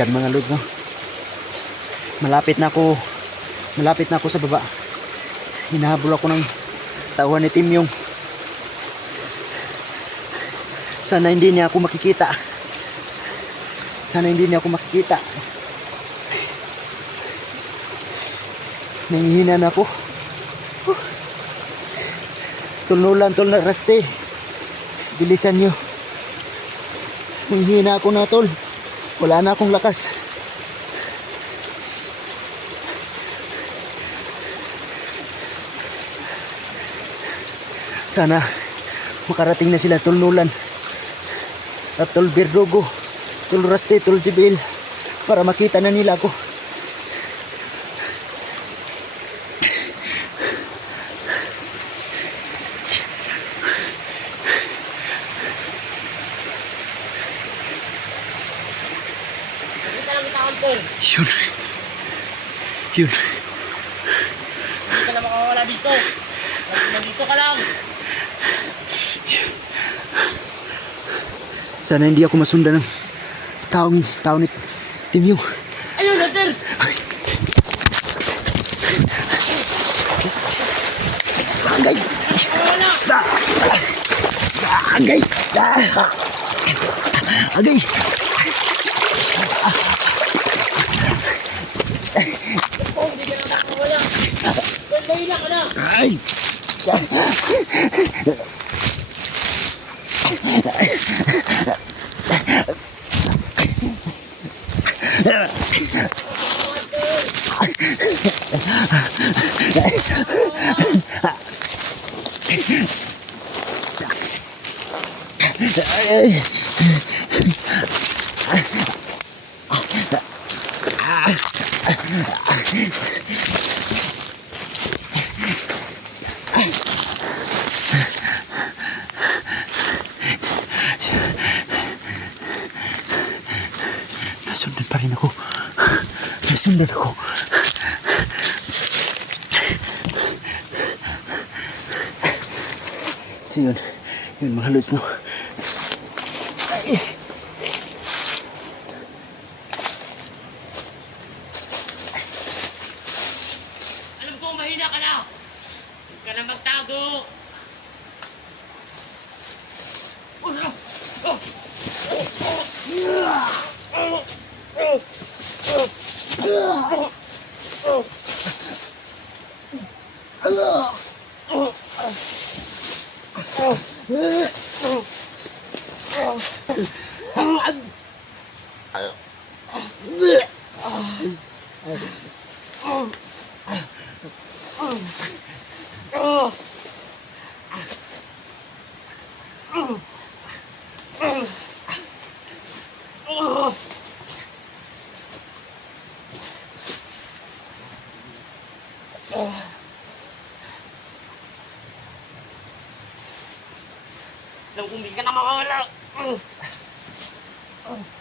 Yan mga lods, no? Malapit na ako, malapit na ako sa baba. Hinahabol ako ng tauhan ni Tim yung sana hindi niya ako makikita. Sana hindi niya ako makikita. Nangihina na ako. Huh. Tulnulan, tol na raste. Bilisan niyo. Nanghihina ako na tol. Wala na akong lakas. Sana makarating na sila tulnulan. At tol Verdugo, tol Raste, tol Jibil para makita na nila ako. Hindi ka lang itakon, Paul. Yun. Yun. Hindi ka na makawala dito. Nandito ka lang. Sana hindi ako masundan ng taong tao ni Tim yung Ayun, Hunter! agay. Agay. Da. Agay. Kung hindi ka na nakawala. Tuloy lang, anak. Ay! Ay! Nasundan ako. So yun, yun mga no. Alam ko, mahina ka na magtago. Oh, no. Oh. Oh. Oh. う。Oh. Nang kumbi ka na mawala. Oh. Oh.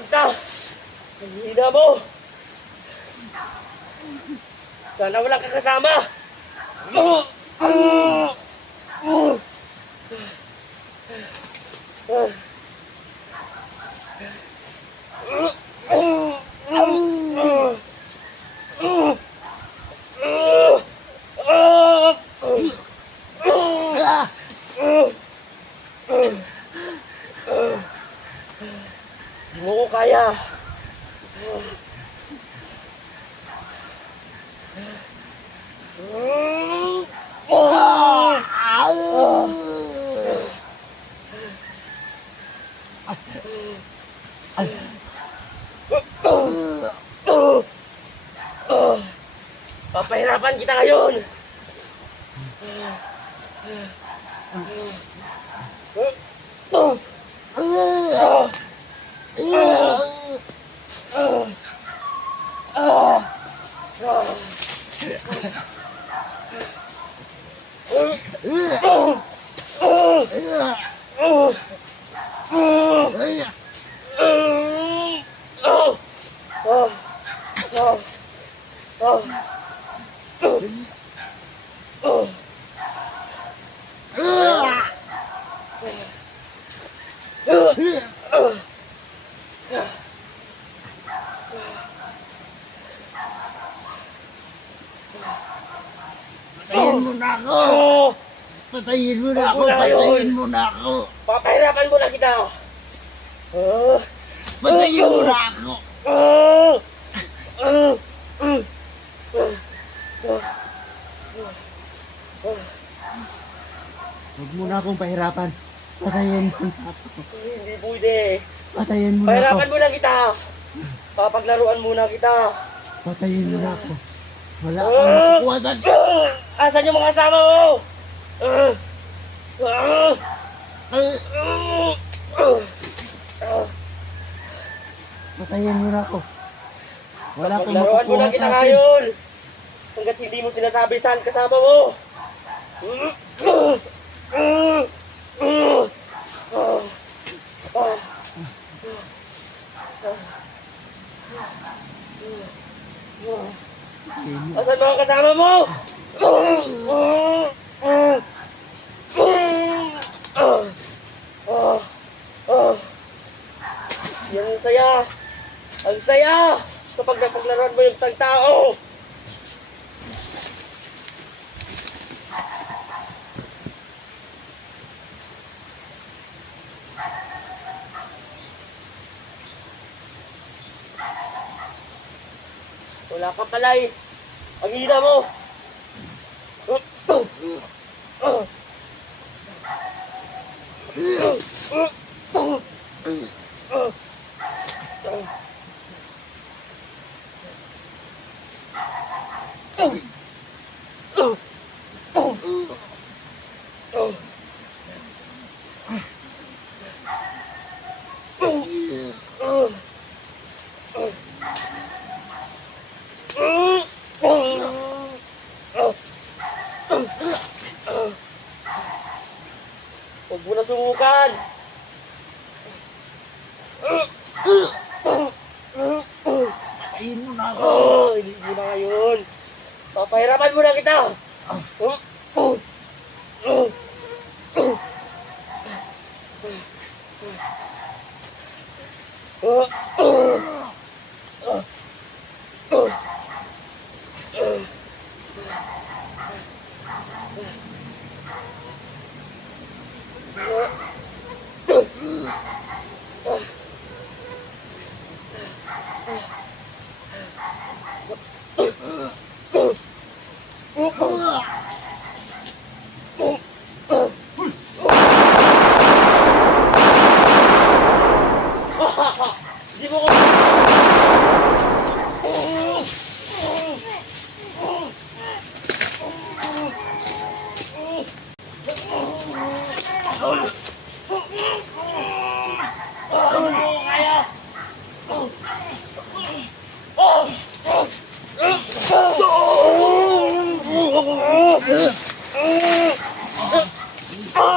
benta. Naghihina mo. Sana walang kakasama. Oh! Kita ngayon. Patayin mo na ako! Patayin mo na ako! Papahirapan mo na kita. Ah. Patayin mo na ako! Ah. Ah. Ah. Huwag mo na akong pahirapan. Patayin mo na ako. Hindi pwede. Patayin mo na ako. Pahirapan mo na kita. Papaglaruan muna kita. Patayin mo na ako. Wala Ah. akong Makukuha sa... Ah. Asan yung mga kasama mo? Patayin mo na ako. Wala akong Paglaruan mo makukuha na kita akin. ngayon. Hanggat hindi mo sinasabi saan kasama mo. Ah. Ah. Ah. Ah. Ah. Patayin mo. Asan mga kasama mo? Yan ang saya. Ang saya kapag napaglaruan mo yung isang tao. Wala ka pala eh. Ang hina mo. Huwag mo na sumukan. Patayin mo na ako! Oh, hindi mo na ngayon. Papahirapan mo na kita. Hindi Ugh. Oh!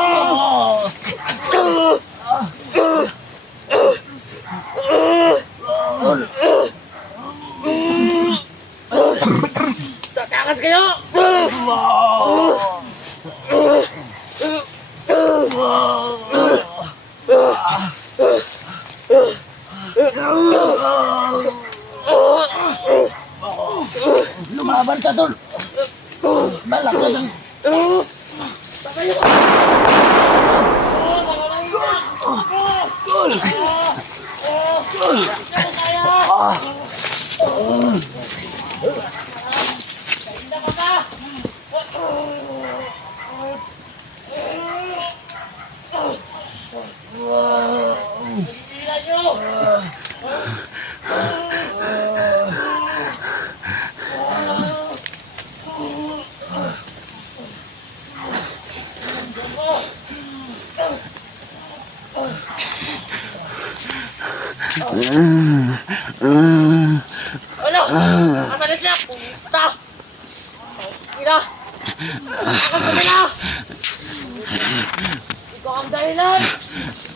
Ikaw ang dahilan!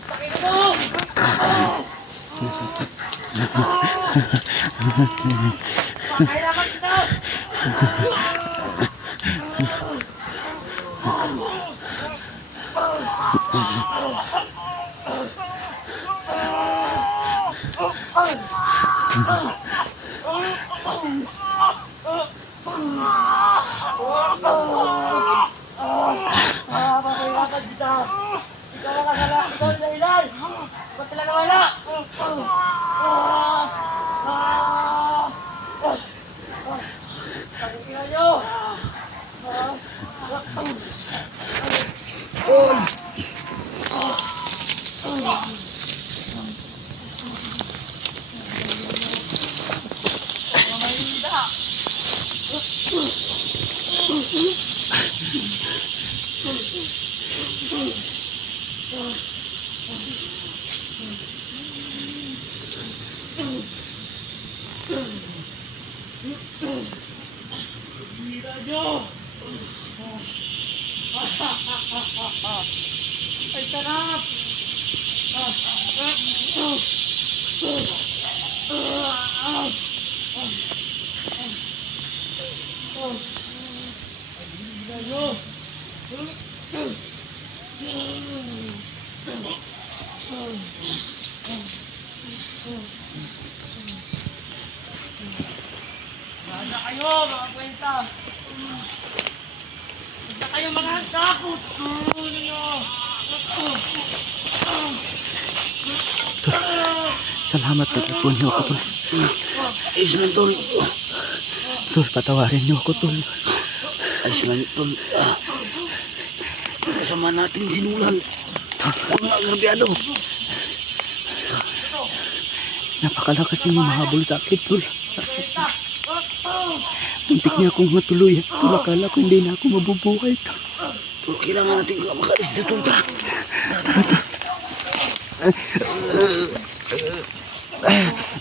Sakin mo! Kailangan kita! Ah, papayatan kita! Ikaw ang kasala! Ikaw ang dahilan! Ba't sila nawala? Ah! Ah! Tangina nyo! Tira nyo! Ay, sarap! Wala kayo, mga kwenta! Wala kayo mga takot! Salamat pagkakuha niyo ako, tol. Ayos lang, tol. Tol, patawarin niyo ako, tol. Ayos lang, tol. Kasama natin sinulan. Huwag nga grabyado. Napakalakas niyo mahabol sa akin, tol. Muntik niya akong matuloy. Tol, akala ko hindi na ako mabubuhay. Tol, kailangan natin makalis dito, tol. Tara. Ah.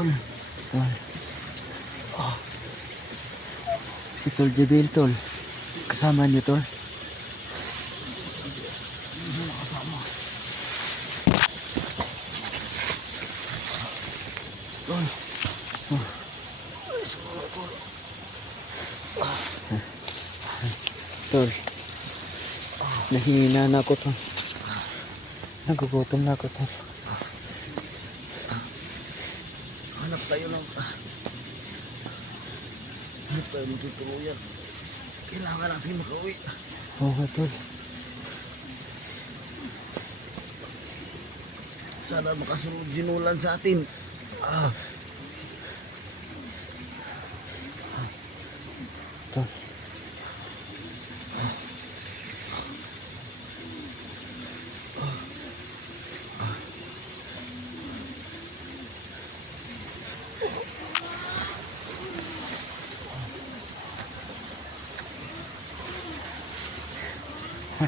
Tol. Tol. Oh. Si Tol Jebel, tol. Kasama niyo, tol. Tol. Oh. Tol. Nahihina na ako, tol. Nagugutom na ako, tol. Tayo ng... ah. Hanap tayo ng tutuluyan. Kailangan natin makauwi. Oo nga, tol. Sana makasunod sinulan sa atin. Ah.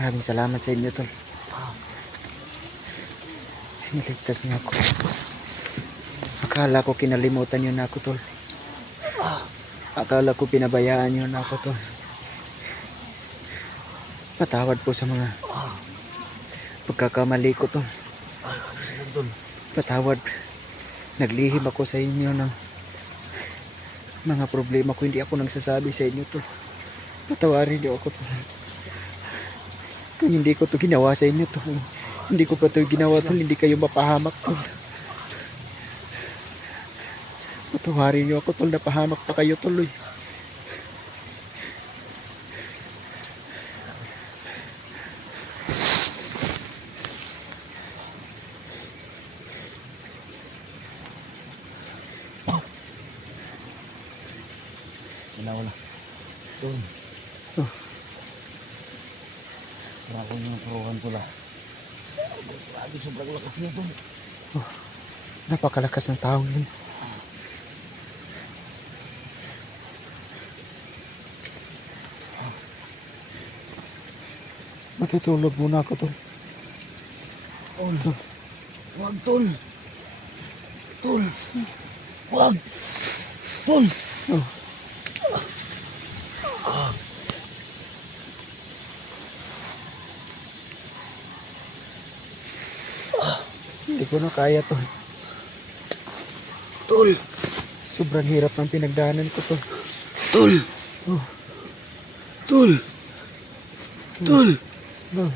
Maraming salamat sa inyo, tol. Niligtas niyo ako. Akala ko kinalimutan niyo na ako, tol. Akala ko pinabayaan niyo na ako, tol. Patawad po sa mga pagkakamali ko, tol. Patawad. Naglihim ako sa inyo ng mga problema ko. Hindi ako nagsasabi sa inyo, tol. Patawarin niyo ako, tol. Kung hindi ko to ginawa sa inyo, tol. Hindi ko pa to ginawa, tol. Hindi kayo mapahamak, tol. Patawarin niyo ako, tol. Napahamak pa kayo, tuloy. Wala, wala. Tol. Oh. Wala ko yung puruhan lang. Grabe, sobrang lakas niya, tol. Napakalakas ng taong yun. Matutulog muna ako, tol. Tol. Wag, tol. Tol. Wag. Tol. Oh. Ko na kaya, tol. Tol. Sobrang hirap ng pinagdaanan ko, tol. Tol. Oh. Tol. Tol. Oh.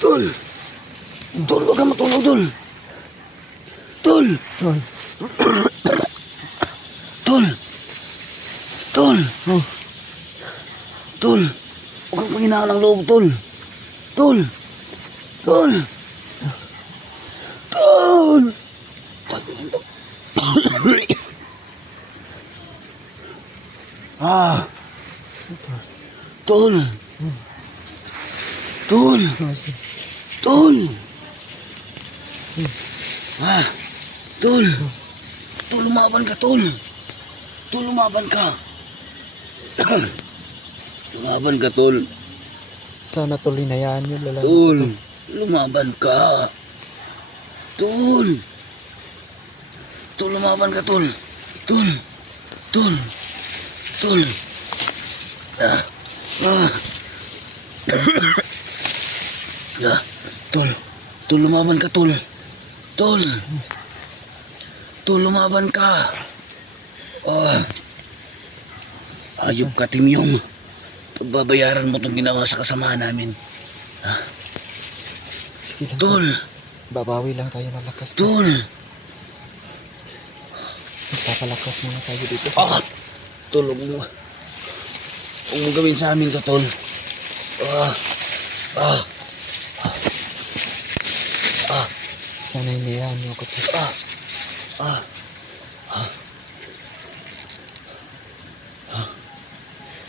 Tol. Tol, wag ka matulog, tol. Tol. Tol. Tol. Tol. Oh. Tol. Huwag kang panghinaan ng loob, tol. Tol. Tol. Tol. Ah. Tol. Tol. Tol. Ah. Tol. Tol, lumaban ka, tol. Tol, lumaban ka. lumaban ka, tol. Sana tol, hinayaan yun. Lala. Tol, lumaban ka. Tol. Tol, lumaban ka, tol. Tol. Tol. Tol. Ah. Ah. ah. Tol. Tol, lumaban ka, tol. Tol. Tol, lumaban ka. Ah. Ayop ka, Timyong. Pagbabayaran mo itong ginawa sa kasama namin. Sige lang. Tol. Babawi lang tayo ng lakas. Tol. Tol. Magpapalakas muna tayo dito. Ah! Tol, huwag mo. Huwag mo gawin sa amin to, Tol. Ah! Ah! Ah! Sana hinayaan niyo ako. Tol. Ah!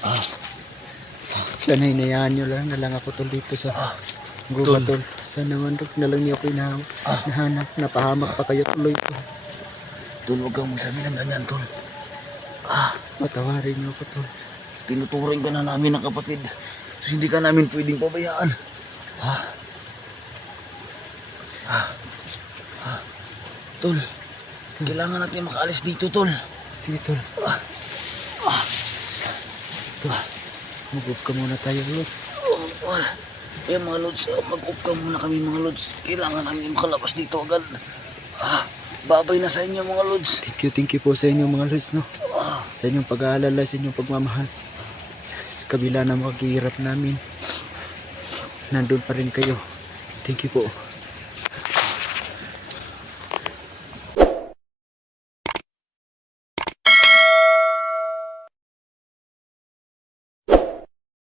Ah! Sana hinayaan niyo lang na lang ako tol dito sa Ah! guba Tol. Sana man tol, na lang niyo ako inahanap. Ah. Nahanap, napahamak pa kayo tuloy tol. Tol, huwag kang magsabi ng ganyan, Tol. Ah! Patawarin niyo ako tol. Tinuturing ka na namin ng kapatid. So, hindi ka namin pwedeng pabayaan. Ha? Ha? Ha? Tol, kailangan natin makaalis dito, Tol. Sige tol. Ah. Ah. Tol. Mag-off ka muna tayo tol. Oh, ah. Eh mga lods, ah, mag-off ka muna kami mga lods. Kailangan namin makalabas dito agad. Ah, babay na sa inyo mga lods. Thank you, thank you po sa inyo mga lods no. Sa inyong pag-aalala, sa inyong pagmamahal. Sa kabila ng mga namin. Nandun pa rin kayo. Thank you po.